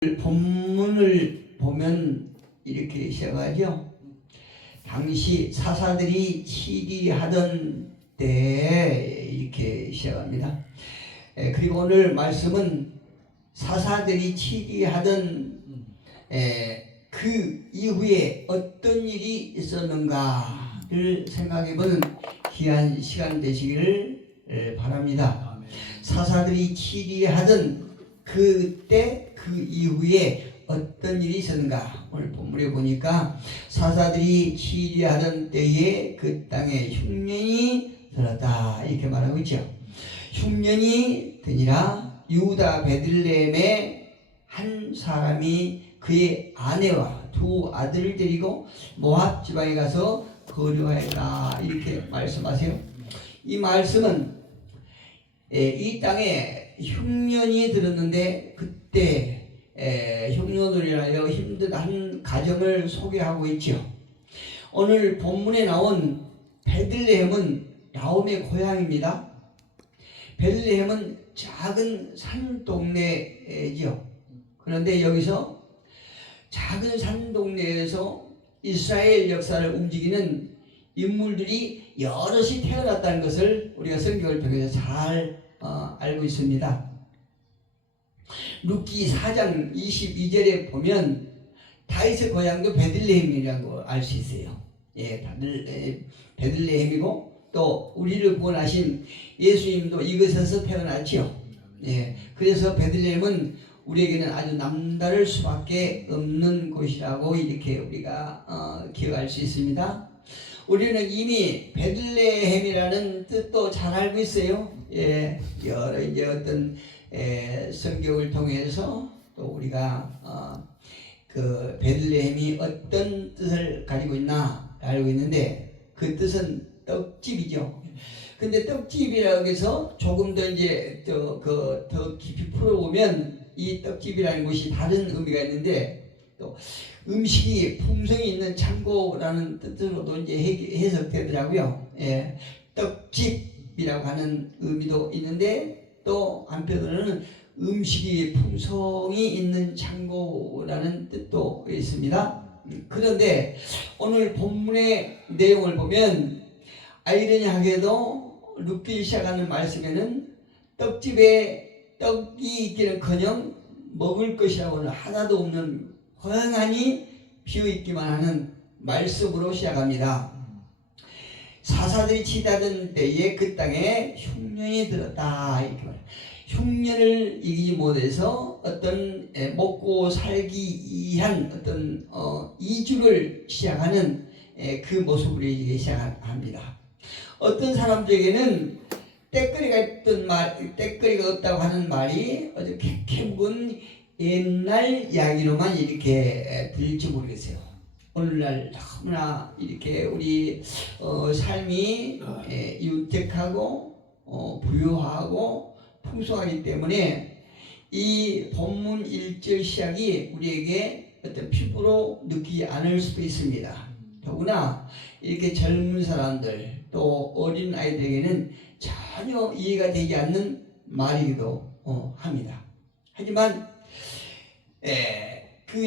본문을 보면 이렇게 시작하죠. 당시 사사들이 치리하던 때 이렇게 시작합니다. 그리고 오늘 말씀은 사사들이 치리하던 그 이후에 어떤 일이 있었는가를 생각해보는 귀한 시간 되시기를 바랍니다. 사사들이 치리하던 그때 그 이후에 어떤 일이 있었는가, 오늘 본문에 보니까 사사들이 치리하던 때에 그 땅에 흉년이 들었다 이렇게 말하고 있죠. 흉년이 드니라 유다 베들레헴의 한 사람이 그의 아내와 두 아들을 데리고 모압 지방에 가서 거류하였다 이렇게 말씀하세요. 이 말씀은 이 땅에 흉년이 들었는데 그때 흉년으로 인하여 힘든 한 가정을 소개하고 있죠. 오늘 본문에 나온 베들레헴은 나홈의 고향입니다. 베들레헴은 작은 산 동네이죠. 그런데 여기서 작은 산 동네에서 이스라엘 역사를 움직이는 인물들이 여럿이 태어났다는 것을 우리가 성경을 통해서 잘 알고 있습니다. 룻기 4장 22절에 보면 다윗의 고향도 베들레헴이라고 알 수 있어요. 베들레헴이고 또 우리를 구원하신 예수님도 이곳에서 태어났죠. 그래서 베들레헴은 우리에게는 아주 남다를 수밖에 없는 곳이라고 이렇게 우리가 기억할 수 있습니다. 우리는 이미 베들레헴이라는 뜻도 잘 알고 있어요. 여러 이제 어떤 성경을 통해서 또 우리가 그 베들레헴이 어떤 뜻을 가지고 있나 알고 있는데 그 뜻은 떡집이죠. 근데 떡집이라고 해서 조금 더 이제 더 깊이 풀어보면 이 떡집이라는 것이 다른 의미가 있는데 또 음식이 품성이 있는 창고라는 뜻으로도 이제 해석되더라고요. 떡집이라고 하는 의미도 있는데 또 한편으로는 음식이 품성이 있는 창고라는 뜻도 있습니다. 그런데 오늘 본문의 내용을 보면 아이러니하게도 룻기 시작하는 말씀에는 떡집에 떡이 있기는커녕 먹을 것이라고는 하나도 없는 휑하니 비어있기만 하는 말씀으로 시작합니다. 사사들이 치다던 때에 그 땅에 흉년이 들었다 이렇게 말해요. 흉년을 이기지 못해서 어떤 먹고 살기 위한 어떤 이주를 시작하는 그 모습으로 이제 시작합니다. 어떤 사람들에게는 때거리가 없다고 하는 말이 아주 캐묵은 옛날 이야기로만 이렇게 들릴지 모르겠어요. 오늘날 너무나 이렇게 우리 삶이 윤택하고 부유하고 풍성하기 때문에 이 본문 1절 시작이 우리에게 어떤 피부로 느끼지 않을 수도 있습니다. 더구나 이렇게 젊은 사람들 또 어린 아이들에게는 전혀 이해가 되지 않는 말이기도 합니다. 하지만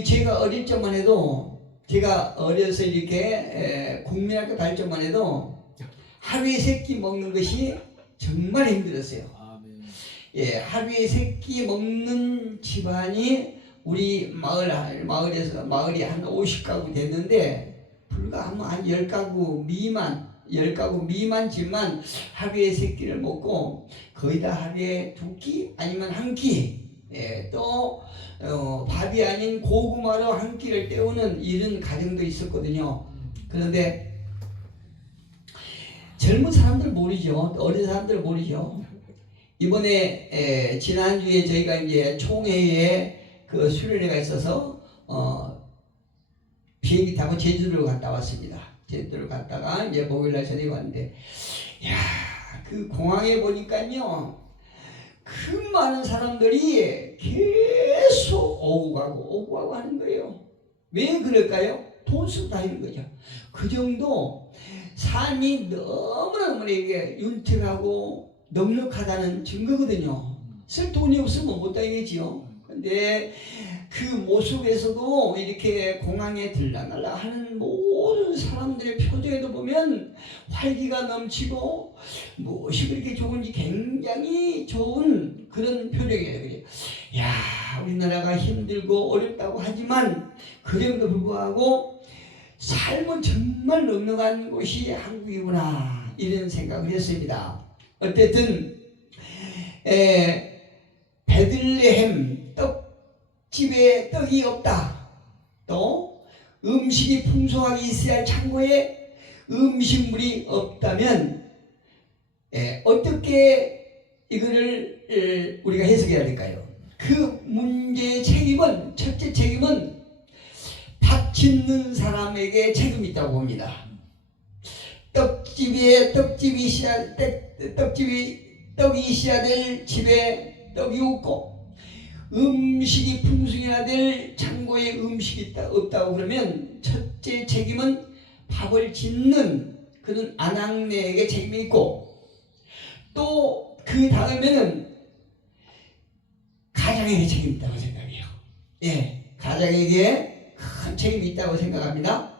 제가 어릴 적만 해도 제가 어려서 이렇게 국민학교 다닐 적만 해도 하루에 3끼 먹는 것이 정말 힘들었어요. 하루에 3끼 먹는 집안이 우리 마을이 한 50가구 됐는데 불과 한 10가구 미만 집만 하루에 3끼를 먹고 거의 다 하루에 2끼 아니면 1끼 또 밥이 아닌 고구마로 한 끼를 때우는 이런 가정도 있었거든요. 그런데 젊은 사람들 모르죠. 어린 사람들 모르죠. 이번에 지난주에 저희가 이제 총회에 그 수련회가 있어서 비행기 타고 제주도를 갔다 왔습니다. 제주도를 갔다가 이제 목요일날 저녁에 왔는데 그 공항에 보니까요 그 많은 사람들이 계속 오고 가고 하는 거예요. 왜 그럴까요? 돈 쓰고 다니는 거죠. 그 정도 삶이 너무나 이게 윤택하고 넉넉하다는 증거거든요. 쓸 돈이 없으면 못 다니겠지요. 근데 그 모습에서도 이렇게 공항에 들락날락 하는 모든 사람들의 표정에도 보면 활기가 넘치고 무엇이 그렇게 좋은지 굉장히 좋은 그런 표정이에요. 야, 우리나라가 힘들고 어렵다고 하지만 그럼에도 불구하고 삶은 정말 넉넉한 곳이 한국이구나, 이런 생각을 했습니다. 어쨌든 베들레헴 떡집에 떡이 없다, 또 음식이 풍성하게 있어야 할 창고에 음식물이 없다면 어떻게 이거를 우리가 해석해야 될까요? 그 문제의 책임은, 첫째 책임은 밥 짓는 사람에게 책임이 있다고 봅니다. 떡이 있어야 될 집에 떡이 없고 음식이 풍성해야 될 창고에 음식이 없다고 그러면 첫째 책임은 밥을 짓는 그런 아낙네에게 책임이 있고, 또 그 다음에는 가장에게 책임이 있다고 생각해요. 가장에게 큰 책임이 있다고 생각합니다.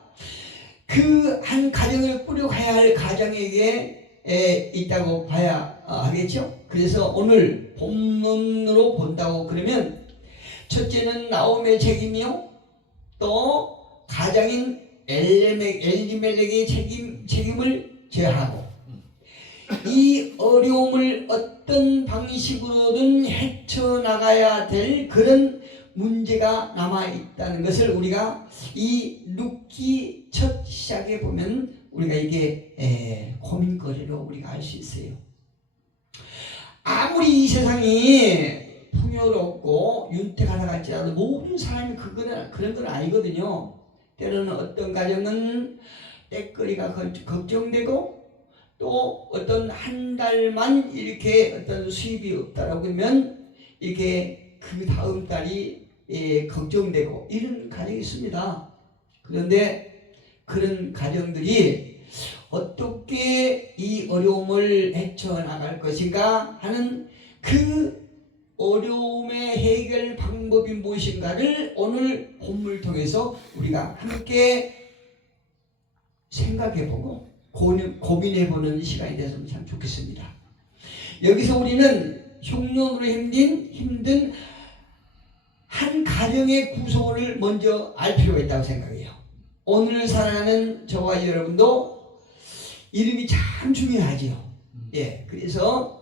그 한 가정을 꾸려가야 할 가장에게 있다고 봐야 하겠죠. 그래서 오늘 본문으로 본다고 그러면 첫째는 나홈의 책임이요, 또 가장인 엘리멜렉의 책임을 제하고 이 어려움을 어떤 방식으로든 헤쳐나가야 될 그런 문제가 남아있다는 것을 우리가 이 룻기 첫 시작에 보면 우리가 이게 고민거리로 우리가 알 수 있어요. 아무리 이 세상이 풍요롭고 윤택하다 할지라도 모든 사람이 그런 건 아니거든요. 때로는 어떤 가정은 때거리가 걱정되고, 또 어떤 한 달만 이렇게 어떤 수입이 없다라고 하면 이렇게 그 다음 달이 걱정되고 이런 가정이 있습니다. 그런데 그런 가정들이 어떻게 이 어려움을 헤쳐나갈 것인가 하는 그 어려움의 해결 방법이 무엇인가를 오늘 본문을 통해서 우리가 함께 생각해보고 고민해보는 시간이 됐으면 참 좋겠습니다. 여기서 우리는 흉년으로 힘든 한 가정의 구성원을 먼저 알 필요가 있다고 생각해요. 오늘 살아가는 저와 여러분도 이름이 참 중요하지요. 그래서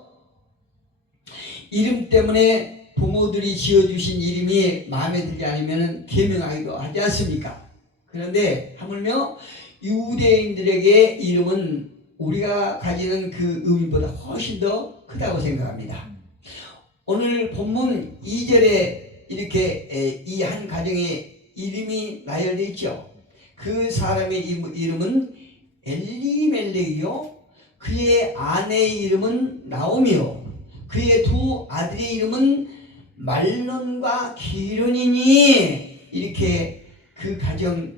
이름 때문에 부모들이 지어주신 이름이 마음에 들지 않으면 개명하기도 하지 않습니까? 그런데 하물며 유대인들에게 이름은 우리가 가지는 그 의미보다 훨씬 더 크다고 생각합니다. 오늘 본문 2절에 이렇게 이 한 가정의 이름이 나열되어 있죠. 그 사람의 이름은 엘리멜렉이요, 그의 아내의 이름은 나오미요, 그의 두 아들의 이름은 말론과 기론이니, 이렇게 그 가정의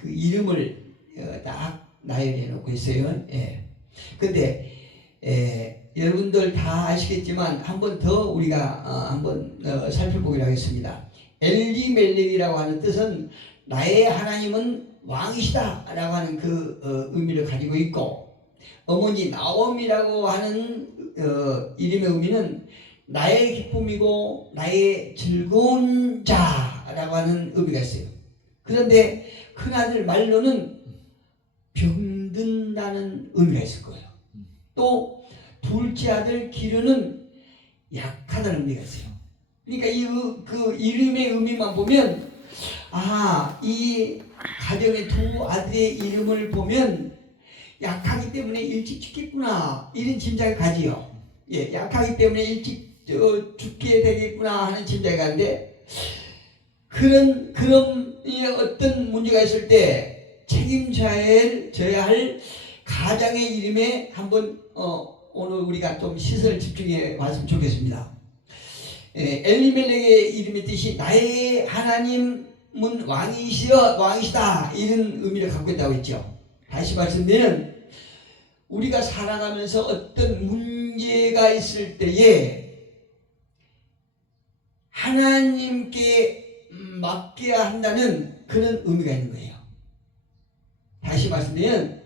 그 이름을 딱 나열해 놓고 있어요. 근데 여러분들 다 아시겠지만 한 번 더 우리가 한번 살펴보기로 하겠습니다. 엘리멜렉이라고 하는 뜻은 나의 하나님은 왕이시다 라고 하는 그 의미를 가지고 있고, 어머니 나옴이라고 하는 이름의 의미는 나의 기쁨이고 나의 즐거운 자라고 하는 의미가 있어요. 그런데 큰아들 말로는 병든다는 의미가 있을 거예요. 또 둘째 아들 기르는 약하다는 의미가 있어요. 그러니까 그 이름의 의미만 보면 이 가정의 두 아들의 이름을 보면 약하기 때문에 일찍 죽겠구나, 이런 짐작을 가지요. 약하기 때문에 일찍 죽게 되겠구나 하는 짐작이 가는데, 그런 어떤 문제가 있을 때 책임져야 할 가장의 이름에 한번 오늘 우리가 좀 시선을 집중해 봤으면 좋겠습니다. 엘리멜렉의 이름의 뜻이 나의 하나님은 왕이시다, 이런 의미를 갖고 있다고 했죠. 다시 말씀드리면 우리가 살아가면서 어떤 문제가 있을 때에 하나님께 맡겨야 한다는 그런 의미가 있는 거예요. 다시 말씀드리면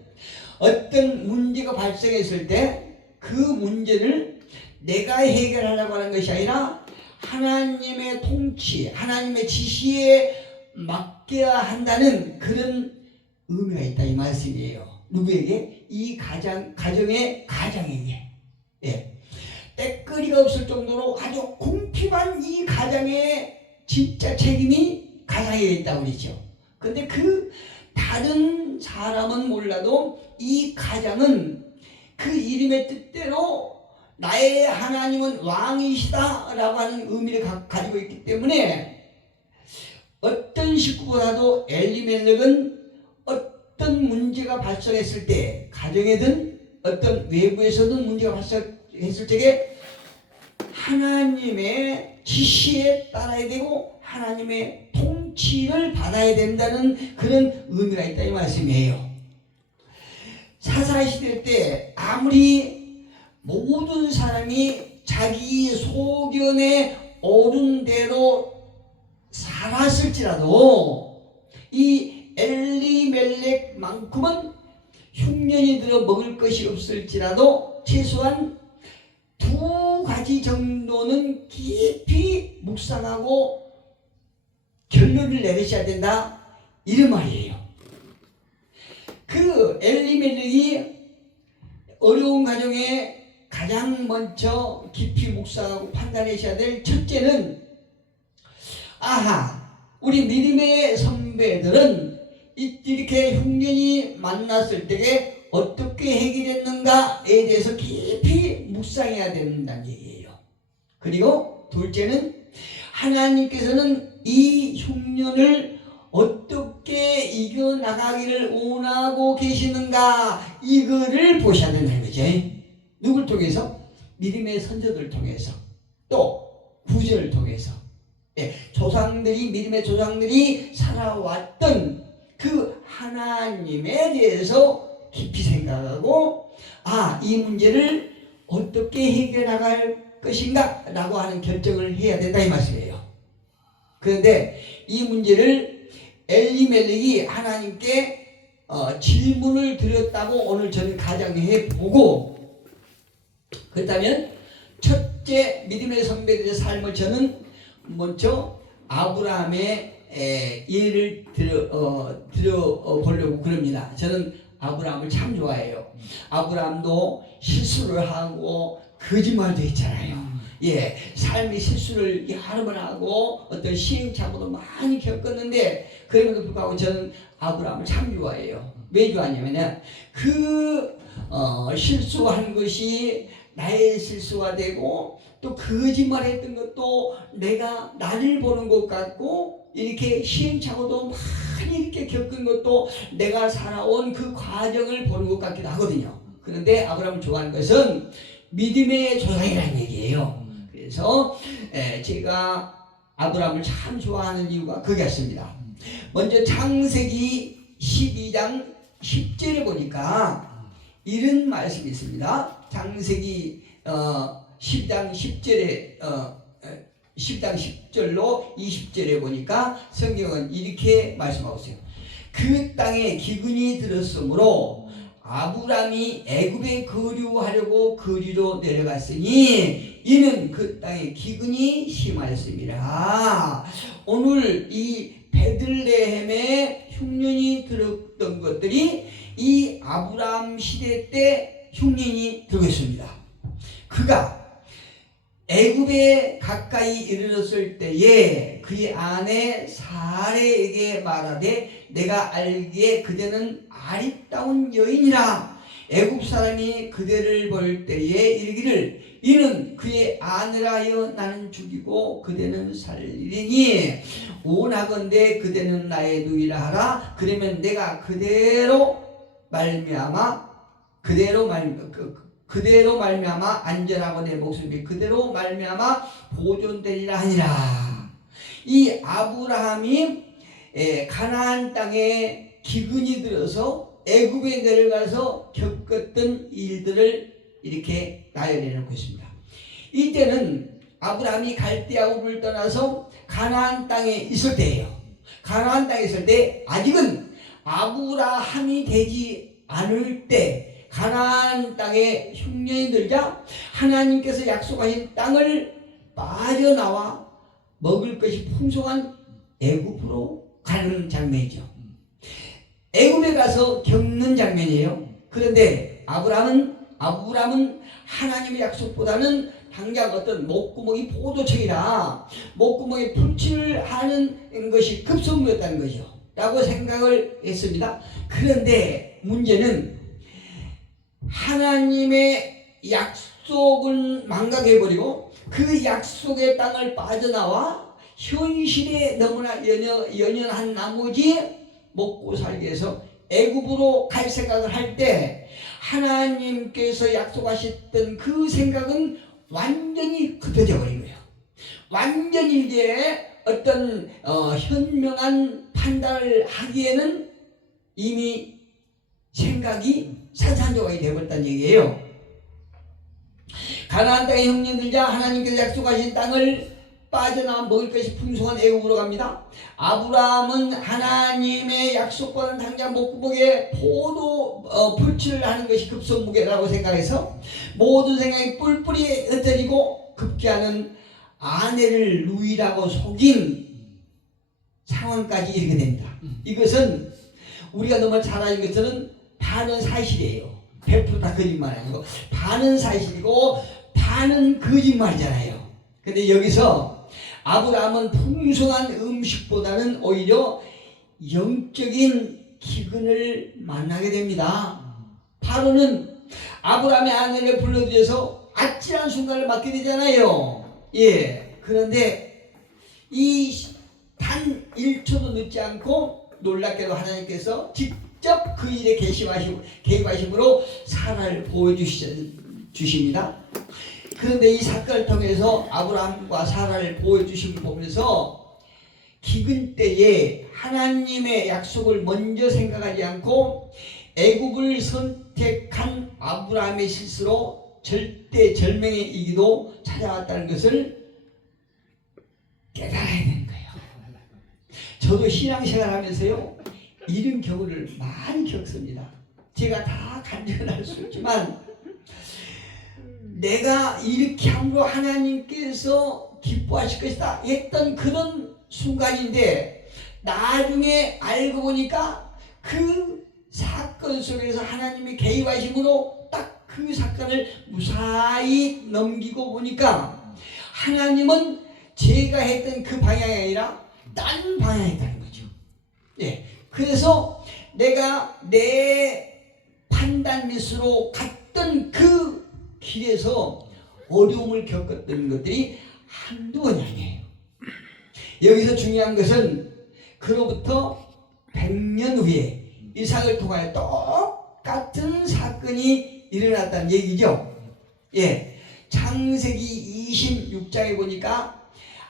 어떤 문제가 발생했을 때 그 문제를 내가 해결하려고 하는 것이 아니라 하나님의 통치, 하나님의 지시에 맡겨야 한다는 그런 의미가 있다 이 말씀이에요. 누구에게? 이 가정에게. 예. 때거리가 없을 정도로 아주 궁핍한 이 가정의 진짜 책임이 가장에게 있다고 그러죠. 근데 그 다른 사람은 몰라도 이 가장은 그 이름의 뜻대로 나의 하나님은 왕이시다 라고 하는 의미를 가지고 있기 때문에 어떤 식구보다도 엘리멜렉은 어떤 문제가 발생했을 때 가정에든 어떤 외부에서든 문제가 발생했을 때에 하나님의 지시에 따라야 되고 하나님의 통치를 받아야 된다는 그런 의미가 있다 이 말씀이에요. 사사시대 때 아무리 모든 사람이 자기 소견에 옳은 대로 살았을지라도 이 엘리멜렉만큼은 흉년이 들어 먹을 것이 없을지라도 최소한 두 가지 정도는 깊이 묵상하고 결론을 내리셔야 된다 이런 말이에요. 그 엘리멜렉이 어려운 가정에 가장 먼저 깊이 묵상하고 판단하셔야 될 첫째는 우리 믿음의 선배들은 이렇게 흉년이 만났을 때에 어떻게 해결했는가에 대해서 깊이 묵상해야 된다는 얘기예요. 그리고 둘째는 하나님께서는 이 흉년을 어떻게 이겨나가기를 원하고 계시는가 이거를 보셔야 된다는 거죠. 누굴 통해서? 믿음의 선조들을 통해서 또 구절을 통해서 믿음의 조상들이 살아왔던 그 하나님에 대해서 깊이 생각하고 이 문제를 어떻게 해결나갈 것인가 라고 하는 결정을 해야 된다 이 말씀이에요. 그런데 이 문제를 엘리멜렉이 하나님께 질문을 드렸다고 오늘 저는 가정해 보고, 그렇다면 첫째 믿음의 선배들의 삶을 저는 먼저 아브라함의 예를 들어 보려고 그럽니다. 저는 아브라함을 참 좋아해요. 아브라함도 실수를 하고 거짓말도 했잖아요. 삶의 실수를 여러 번 하고 어떤 시행착오도 많이 겪었는데 그럼에도 불구하고 저는 아브라함을 참 좋아해요. 왜 좋아하냐면 그 실수한 것이 나의 실수가 되고 또 거짓말했던 것도 내가 나를 보는 것 같고 이렇게 시행착오도 많이 이렇게 겪은 것도 내가 살아온 그 과정을 보는 것 같기도 하거든요. 그런데 아브라함을 좋아하는 것은 믿음의 조상이라는 얘기예요. 그래서 제가 아브라함을 참 좋아하는 이유가 거기였습니다. 먼저 창세기 12장 10절에 보니까 이런 말씀이 있습니다. 창세기 10장 10절에 10장 10절로 20절에 보니까 성경은 이렇게 말씀하고 있어요. 그 땅에 기근이 들었으므로 아브람이 애굽에 거류하려고 거리로 내려갔으니 이는 그 땅에 기근이 심하였습니다. 오늘 이 베들레헴에 흉년이 들었던 것들이 이 아브람 시대 때 흉년이 들고 있습니다. 그가 애굽에 가까이 이르렀을 때에 그의 아내 사레에게 말하되 내가 알기에 그대는 아리따운 여인이라 애굽 사람이 그대를 볼 때에 이르기를 이는 그의 아내라 하여 나는 죽이고 그대는 살리니 원하건대 그대는 나의 누이라 하라. 그러면 내가 그대로 말미암아 안전하고 내 목숨이 그대로 말미암아 보존되리라 하니라. 이 아브라함이 가나안 땅에 기근이 들어서 애굽에 내려가서 겪었던 일들을 이렇게 나열해 놓고 있습니다. 이때는 아브라함이 갈대아 우르를 떠나서 가나안 땅에 있을 때예요. 가나안 땅에 있을 때 아직은 아브라함이 되지 않을 때 가나안 땅에 흉년이 들자 하나님께서 약속하신 땅을 빠져나와 먹을 것이 풍성한 애굽으로 가는 장면이죠. 애굽에 가서 겪는 장면이에요. 그런데 아브라함은 하나님의 약속보다는 당장 어떤 목구멍이 포도청이라 목구멍에 풀칠을 하는 것이 급선무였다는 거죠. 라고 생각을 했습니다. 그런데 문제는 하나님의 약속을 망각해버리고 그 약속의 땅을 빠져나와 현실에 너무나 연연한 나머지 먹고 살기 위해서 애굽으로 갈 생각을 할 때 하나님께서 약속하셨던 그 생각은 완전히 흩어져 버린 거예요. 완전히 이제 어떤 현명한 판단을 하기에는 이미 생각이 산산조각이 되어버렸다는 얘기예요. 가나안 땅에 흉년 들자 하나님께서 약속하신 땅을 빠져나와 먹을 것이 풍성한 애굽으로 갑니다. 아브라함은 하나님의 약속과는 당장 목구멍에 포도 풀칠을 하는 것이 급선무게라고 생각해서 모든 생각이 뿔뿔이 흩어지고 급기야는 아내를 누이라고 속인 상황까지 이르게 됩니다. 이것은 우리가 너무 잘 알는 것은 반은 사실이에요. 100% 다 거짓말 아니고 반은 사실이고 반은 거짓말이잖아요. 근데 여기서 아브라함은 풍성한 음식보다는 오히려 영적인 기근을 만나게 됩니다. 바로는 아브라함의 아내를 불러들여서 아찔한 순간을 맞게 되잖아요. 예. 그런데 이 단 1초도 늦지 않고 놀랍게도 하나님께서 직접 그 일에 개입하심으로 사라를 보여주십니다. 그런데 이 사건을 통해서 아브라함과 사라를 보여주신 걸 보면서 기근 때에 하나님의 약속을 먼저 생각하지 않고 애굽을 선택한 아브라함의 실수로 절대 절명의 이기도 찾아왔다는 것을 깨달아야 되는 거예요. 저도 신앙생활 하면서요 이런 경우를 많이 겪습니다. 제가 다 간증할 수 있지만 내가 이렇게 함으로 하나님께서 기뻐하실 것이다 했던 그런 순간인데 나중에 알고 보니까 그 사건 속에서 하나님이 개입하심으로 딱 그 사건을 무사히 넘기고 보니까 하나님은 제가 했던 그 방향이 아니라 딴 방향이 있다는 거죠. 예. 그래서 내가 내 판단 미스로 갔던 그 길에서 어려움을 겪었던 것들이 한두 번이 아니에요. 여기서 중요한 것은 그로부터 100년 후에 이삭을 통하여 똑같은 사건이 일어났다는 얘기죠. 예. 창세기 26장에 보니까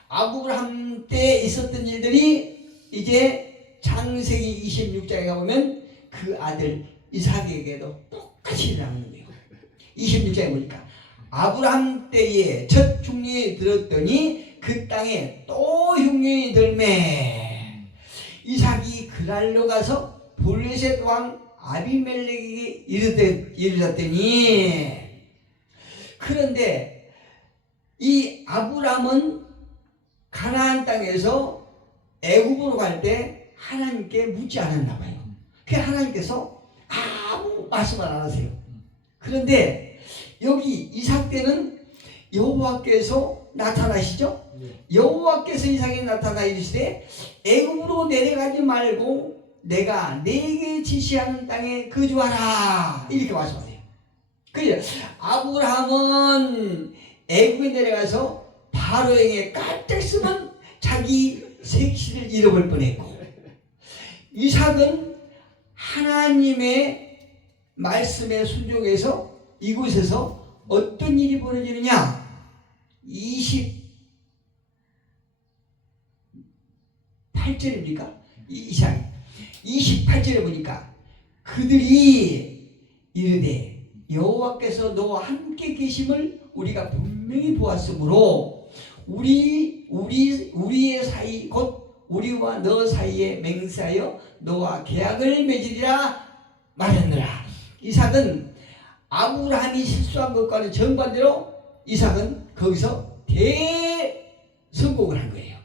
아브라함 때 있었던 일들이 이제 창세기 26장에 가보면 그 아들 이삭에게도 똑같이 일어나는 거예요. 26장에 보니까 아브라함 때에 첫 흉년이 들었더니 그 땅에 또 흉년이 들매 이삭이 그랄로 가서 블레셋 왕 아비멜렉에게 이르렀더니 그런데 이 아브라함은 가나안 땅에서 애굽으로 갈 때 하나님께 묻지 않았나 봐요. 그 하나님께서 아무 말씀을 안 하세요. 그런데 여기 이삭 때는 여호와께서 나타나시죠. 여호와께서 이삭에게 나타나 이르시되 애굽으로 내려가지 말고 내가 네게 지시하는 땅에 거주하라 이렇게 말씀하세요. 그래서 아브라함은 애굽에 내려가서 바로에게 깜짝 쓰면 자기 색시를 잃어버릴 뻔했고 이삭은 하나님의 말씀에 순종해서 이곳에서 어떤 일이 벌어지느냐 28절입니까? 이삭 28절에 보니까 그들이 이르되 여호와께서 너와 함께 계심을 우리가 분명히 보았으므로 우리의 사이 곧 우리와 너 사이에 맹세하여 너와 계약을 맺으리라 말했느라. 이삭은 아브라함이 실수한 것과는 정반대로 이삭은 거기서 대성공을 한 거예요.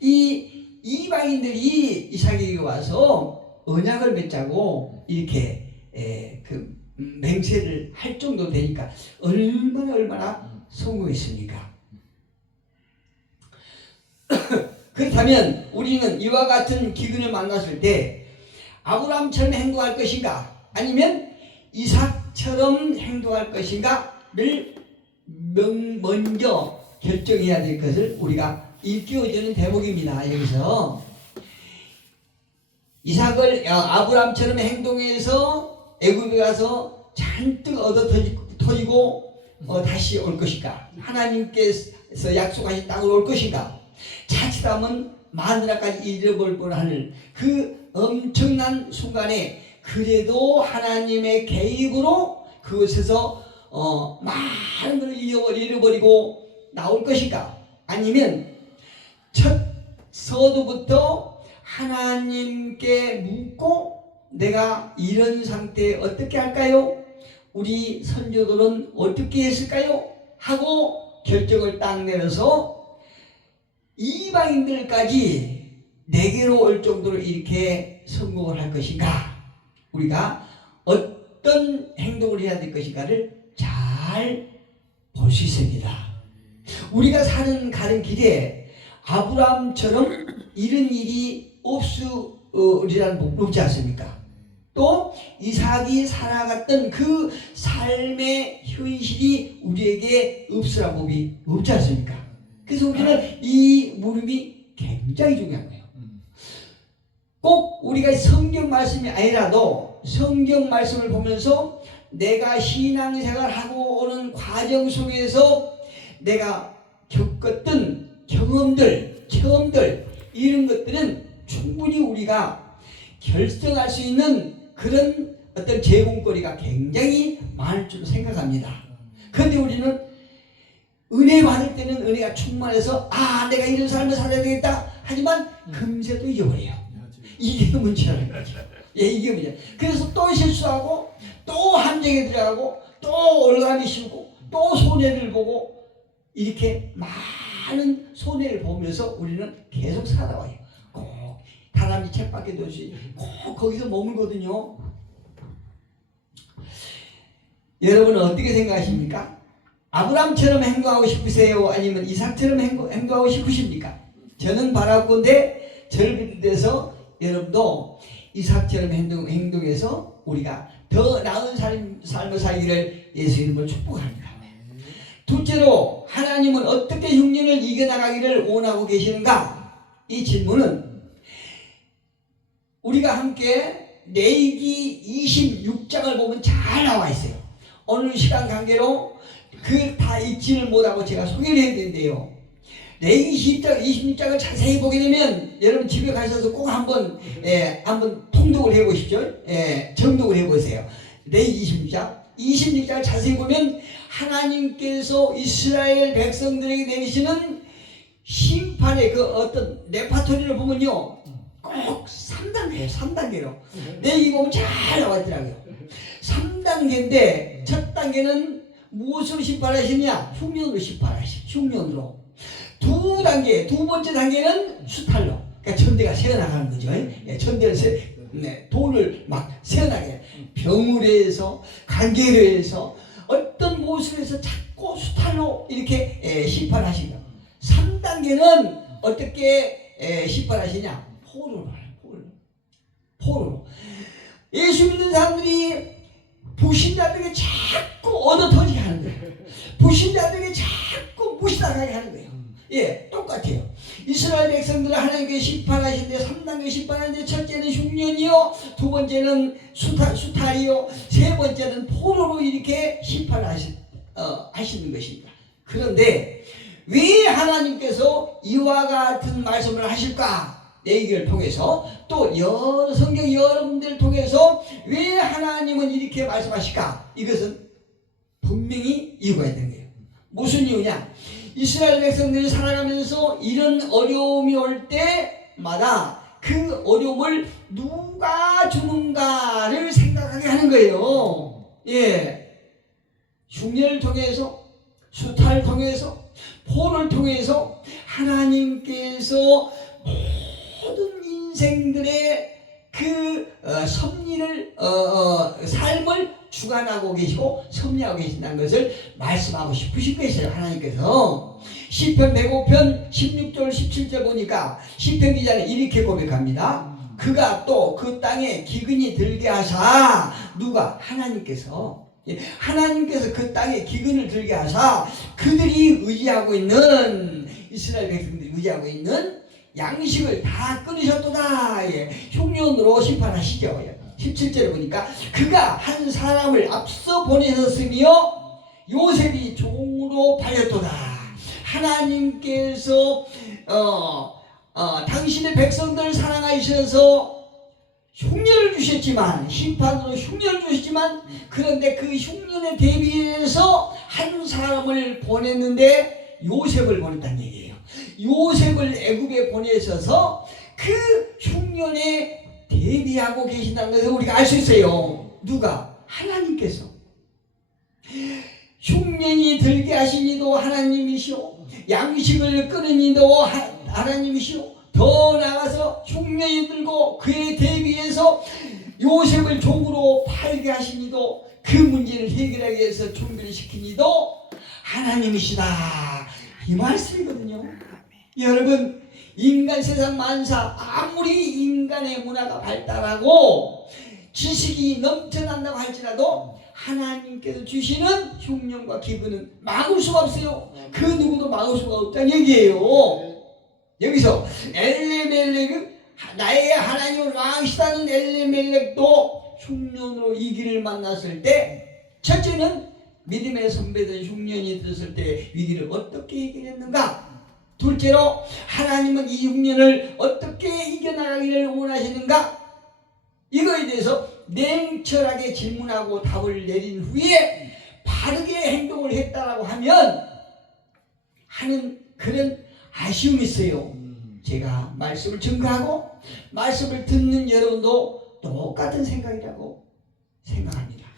이 이방인들이 이삭에게 와서 언약을 맺자고 이렇게 그 맹세를 할 정도 되니까 얼마나 성공했습니까? 그렇다면 우리는 이와 같은 기근을 만났을 때 아브라함처럼 행동할 것인가 아니면 이삭처럼 행동할 것인가를 먼저 결정해야 될 것을 우리가 일깨워주는 대목입니다. 여기서 이삭을 아브라함처럼 행동해서 애굽에 가서 잔뜩 얻어 터지고 다시 올 것인가, 하나님께서 약속하신 땅으로 올 것인가, 자칫하면 마누라까지 잃어버릴 뻔하는 그 엄청난 순간에 그래도 하나님의 개입으로 그곳에서 많은 걸 잃어버리고 나올 것인가, 아니면 첫 서두부터 하나님께 묻고 내가 이런 상태에 어떻게 할까요? 우리 선조들은 어떻게 했을까요? 하고 결정을 딱 내려서 이방인들까지 내게로 올 정도로 이렇게 성공을 할 것인가, 우리가 어떤 행동을 해야 될 것인가를 잘 볼 수 있습니다. 우리가 가는 길에 아브라함처럼 이런 일이 없으리라는 법 없지 않습니까? 또 이삭이 살아갔던 그 삶의 현실이 우리에게 없으란 법이 없지 않습니까? 그래서 우리는 이 물음이 굉장히 중요한 거예요. 꼭 우리가 성경 말씀이 아니라도 성경 말씀을 보면서 내가 신앙생활하고 오는 과정 속에서 내가 겪었던 경험들, 체험들, 이런 것들은 충분히 우리가 결정할 수 있는 그런 어떤 제공거리가 굉장히 많을 줄 생각합니다. 그런데 우리는 은혜 받을 때는 은혜가 충만해서 내가 이런 삶을 살아야 되겠다 하지만 금세 또 잊어버려요. 이게 문제라는 거죠. 이게 문제. 그래서 또 실수하고 또 함정에 들어가고 또 올가미 씌우고 또 손해를 보고 이렇게 많은 손해를 보면서 우리는 계속 살아와요. 꼭 다람쥐 쳇바퀴 돌듯이 꼭 거기서 머물거든요. 여러분은 어떻게 생각하십니까? 아브라함처럼 행동하고 싶으세요? 아니면 이삭처럼 행동하고 싶으십니까? 저는 바라건대 저를 비롯해서 여러분도 이삭처럼 행동해서 우리가 더 나은 삶을 살기를 예수 이름으로 축복합니다. 둘째로, 하나님은 어떻게 흉년을 이겨나가기를 원하고 계시는가? 이 질문은 우리가 함께 레위기 26장을 보면 잘 나와 있어요. 오늘 시간 관계로 그 다 읽지를 못하고 제가 소개를 해야 되는데요. 레위기 26장을 자세히 보게 되면 여러분 집에 가셔서 꼭 한번 통독을 해보십시오. 정독을 해보세요. 레위기 26장을 자세히 보면 하나님께서 이스라엘 백성들에게 내리시는 심판의 그 어떤 레파토리를 보면요, 꼭 3단계예요. 3단계로 레위기 보면 잘 나와 있더라고요. 3단계인데 첫 단계는 무엇으로 심판하시냐? 흉년으로 심판하시죠. 흉년으로. 두 번째 단계는 수탈로, 그러니까 천대가 새어나가는 거죠. 천대를 돌을 막 새어나게 병으로 해서 관계로 해서 어떤 모습에서 자꾸 수탈로 이렇게 심판하시죠. 3단계는 어떻게 심판하시냐? 포로로. 예수 믿는 사람들이 불신자들에게 자꾸 얻어 터지게 하는 거예요. 불신자들에게 자꾸 무시당하게 하는 거예요. 똑같아요. 이스라엘 백성들을 하나님께 심판하시는데 3단계 심판하는데 첫째는 흉년이요, 두 번째는 수탈이요, 세 번째는 포로로 이렇게 심판하시는 것입니다. 그런데 왜 하나님께서 이와 같은 말씀을 하실까? 레위기를 통해서 또 성경 여러 군데를 통해서 왜 하나님은 이렇게 말씀하실까? 이것은 분명히 이유가 있는 거예요. 무슨 이유냐? 이스라엘 백성들이 살아가면서 이런 어려움이 올 때마다 그 어려움을 누가 주는가를 생각하게 하는 거예요. 예, 흉년을 통해서, 수탈을 통해서, 포를 통해서 하나님께서 모든 인생들의 그 섭리를 삶을 주관하고 계시고 섭리하고 계신다는 것을 말씀하고 싶으신 것이에요. 하나님께서 시편 105편 16절 17절 보니까 시편 기자는 이렇게 고백합니다. 그가 또 그 땅에 기근이 들게 하사, 누가? 하나님께서 그 땅에 기근을 들게 하사 그들이 의지하고 있는, 이스라엘 백성들이 의지하고 있는 양식을 다 끊으셨도다. 예. 흉년으로 심판하시죠. 예. 17절에 보니까 그가 한 사람을 앞서 보내셨으며 요셉이 종으로 팔렸도다. 하나님께서 당신의 백성들을 사랑하셔서 흉년을 주셨지만, 심판으로 흉년을 주셨지만, 그런데 그 흉년에 대비해서 한 사람을 보냈는데 요셉을 보냈다는 얘기예요. 요셉을 애굽에 보내셔서 그 흉년에 대비하고 계신다는 것을 우리가 알 수 있어요. 누가? 하나님께서. 흉년이 들게 하신 이도 하나님이시오, 양식을 끊은 이도 하나님이시오, 더 나아가서 흉년이 들고 그에 대비해서 요셉을 종으로 팔게 하신 이도, 그 문제를 해결하기 위해서 준비를 시킨 이도 하나님이시다, 이 말씀이거든요. 여러분, 인간 세상 만사, 아무리 인간의 문화가 발달하고 지식이 넘쳐난다고 할지라도 하나님께서 주시는 흉년과 기근은 막을 수가 없어요. 그 누구도 막을 수가 없다는 얘기예요. 여기서 엘리멜렉은 나의 하나님을 왕시다는 엘리멜렉도 흉년으로 이 길을 만났을 때, 첫째는 믿음의 선배들 흉년이 들었을 때 위기를 어떻게 해결했는가, 둘째로 하나님은 이 흉년을 어떻게 이겨나가기를 원하시는가, 이거에 대해서 냉철하게 질문하고 답을 내린 후에 바르게 행동을 했다라고 하면 하는 그런 아쉬움이 있어요. 제가 말씀을 증거하고 말씀을 듣는 여러분도 똑같은 생각이라고 생각합니다.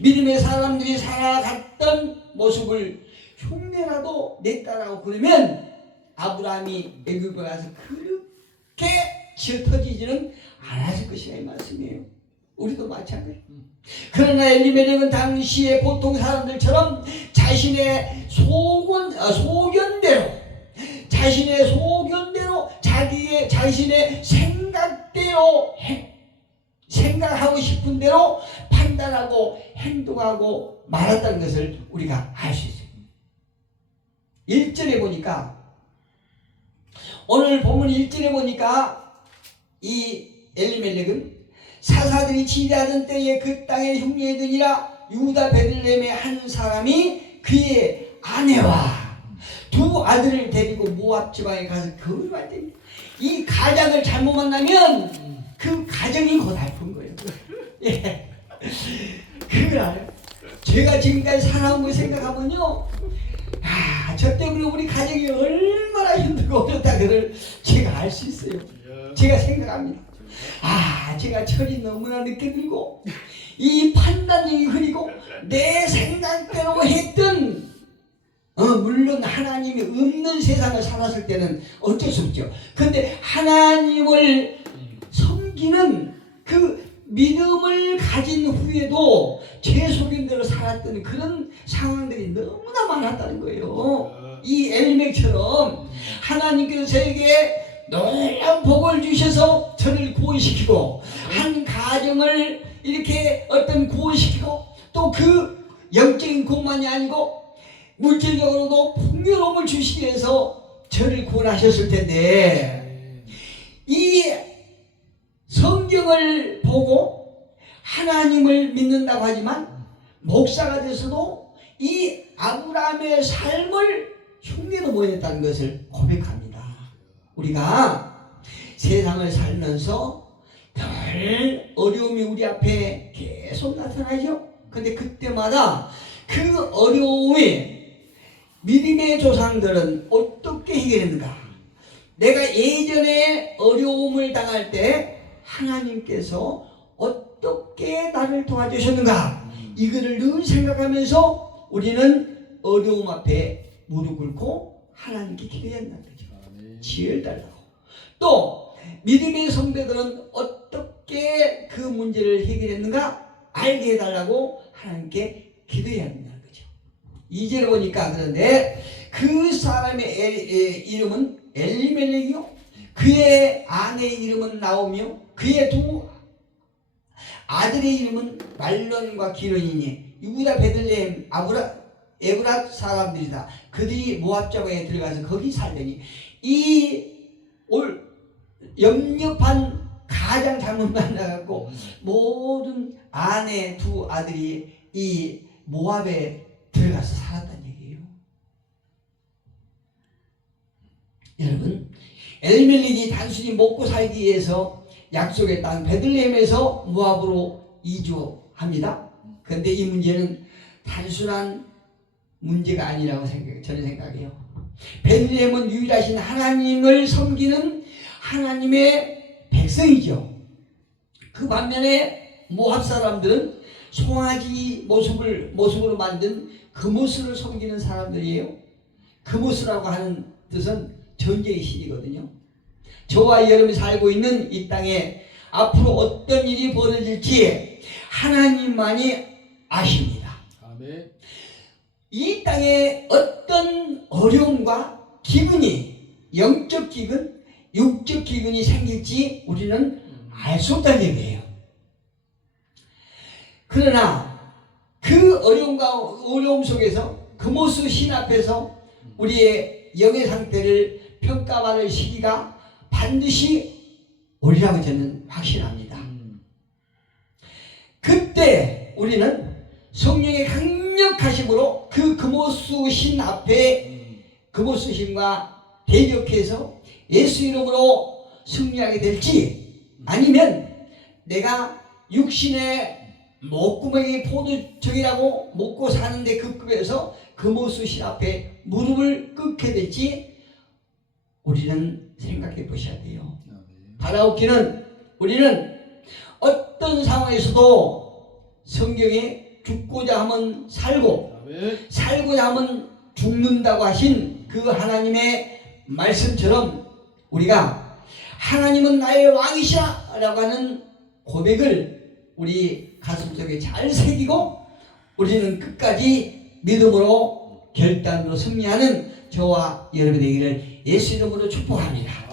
믿음의 사람들이 살아갔던 모습을 흉내라도 냈다라고 그러면 아브라함이 애굽에 가서 그렇게 치어터지지는 않았을 것이라 이 말씀이에요. 우리도 마찬가지. 그러나 엘리멜렉은 당시에 보통 사람들처럼 자신의 소견대로 자신의 생각대로 생각하고 싶은 대로 판단하고 행동하고 말았다는 것을 우리가 알 수 있어요. 1절에 보니까, 오늘 본문 1절에 보니까 이 엘리멜렉은 사사들이 치리하던 때에 그 땅에 흉년이 드니라 유다 베들레헴의 한 사람이 그의 아내와 두 아들을 데리고 모압 지방에 가서 거류할 때, 이 가장을 잘못 만나면 그 가정이 곧 아픈 거예요. 예, 그걸 알아요. 제가 지금까지 살아온 걸 생각하면요, 저 때문에 우리 가정이 얼마나 힘들고 어렵다, 그걸 제가 알 수 있어요. 제가 생각합니다. 제가 철이 너무나 늦게 들고 이 판단력이 흐리고 내 생각대로 했던, 물론 하나님이 없는 세상을 살았을 때는 어쩔 수 없죠. 근데 하나님을 섬기는 그 믿음을 가진 후에도 제 소견대로 살았던 그런 상황들이 너무나 많았다는 거예요. 이 엘리멜렉처럼 하나님께서 저에게 놀라운 복을 주셔서 저를 구원시키고 한 가정을 이렇게 구원시키고, 또 그 영적인 구원만이 아니고 물질적으로도 풍요로움을 주시기 위해서 저를 구원하셨을 텐데, 이 성경을 보고 하나님을 믿는다고 하지만 목사가 돼서도 이 아브라함의 삶을 흉내로 보냈다는 것을 고백합니다. 우리가 세상을 살면서 별 어려움이 우리 앞에 계속 나타나죠. 근데 그때마다 그 어려움에 믿음의 조상들은 어떻게 해결했는가? 내가 예전에 어려움을 당할 때 하나님께서 어떻게 나를 도와주셨는가? 이거를 늘 생각하면서 우리는 어려움 앞에 무릎 꿇고 하나님께 기도해야 한다는 거죠. 지혜를 달라고. 또 믿음의 선배들은 어떻게 그 문제를 해결했는가 알게 해달라고 하나님께 기도해야 한다는 거죠. 2절을 보니까 그런데 그 사람의 이름은 엘리멜렉이요, 그의 아내의 이름은 나오며 그의 두 아들의 이름은 말론과 기론이니 유다 베들레헴 에브랏 사람들이다. 그들이 모압 저방에 들어가서 거기 살더니 이 염려한 가장 잘못 만나갖고 모든 아내 두 아들이 이 모압에 들어가서 살았다는 얘기예요. 여러분, 엘멜렉이 단순히 먹고 살기 위해서 약속의 땅 베들레헴에서 모압으로 이주합니다. 그런데 이 문제는 단순한 문제가 아니라고 저는 생각해요. 베들레헴은 유일하신 하나님을 섬기는 하나님의 백성이죠. 그 반면에 모압 사람들은 송아지 모습으로 만든 그모스를 섬기는 사람들이에요. 그모스라고 하는 뜻은 전쟁의 신이거든요. 저와 여러분이 살고 있는 이 땅에 앞으로 어떤 일이 벌어질지 하나님만이 아십니다. 아멘. 이 땅에 어떤 어려움과 기근이, 영적 기근, 육적 기근이 생길지 우리는 알 수 없다는 얘기예요. 그러나 그 어려움 속에서 그모스 신 앞에서 우리의 영의 상태를 평가받을 시기가 반드시 오리라고 저는 확신합니다. 그때 우리는 성령의 강력하심으로 그 그모스 신 앞에 그모스 신과 대적해서 예수 이름으로 승리하게 될지, 아니면 내가 육신의 목구멍이 포도청이라고 먹고 사는데 그 급에서 그모스 신 앞에 무릎을 꿇게 될지 우리는 생각해 보셔야 돼요. 바라옵기는 우리는 어떤 상황에서도 성경에 죽고자 하면 살고 살고자 하면 죽는다고 하신 그 하나님의 말씀처럼 우리가 하나님은 나의 왕이시라 라고 하는 고백을 우리 가슴속에 잘 새기고 우리는 끝까지 믿음으로 결단으로 승리하는 저와 여러분 되기를 예수 이름으로 축복합니다.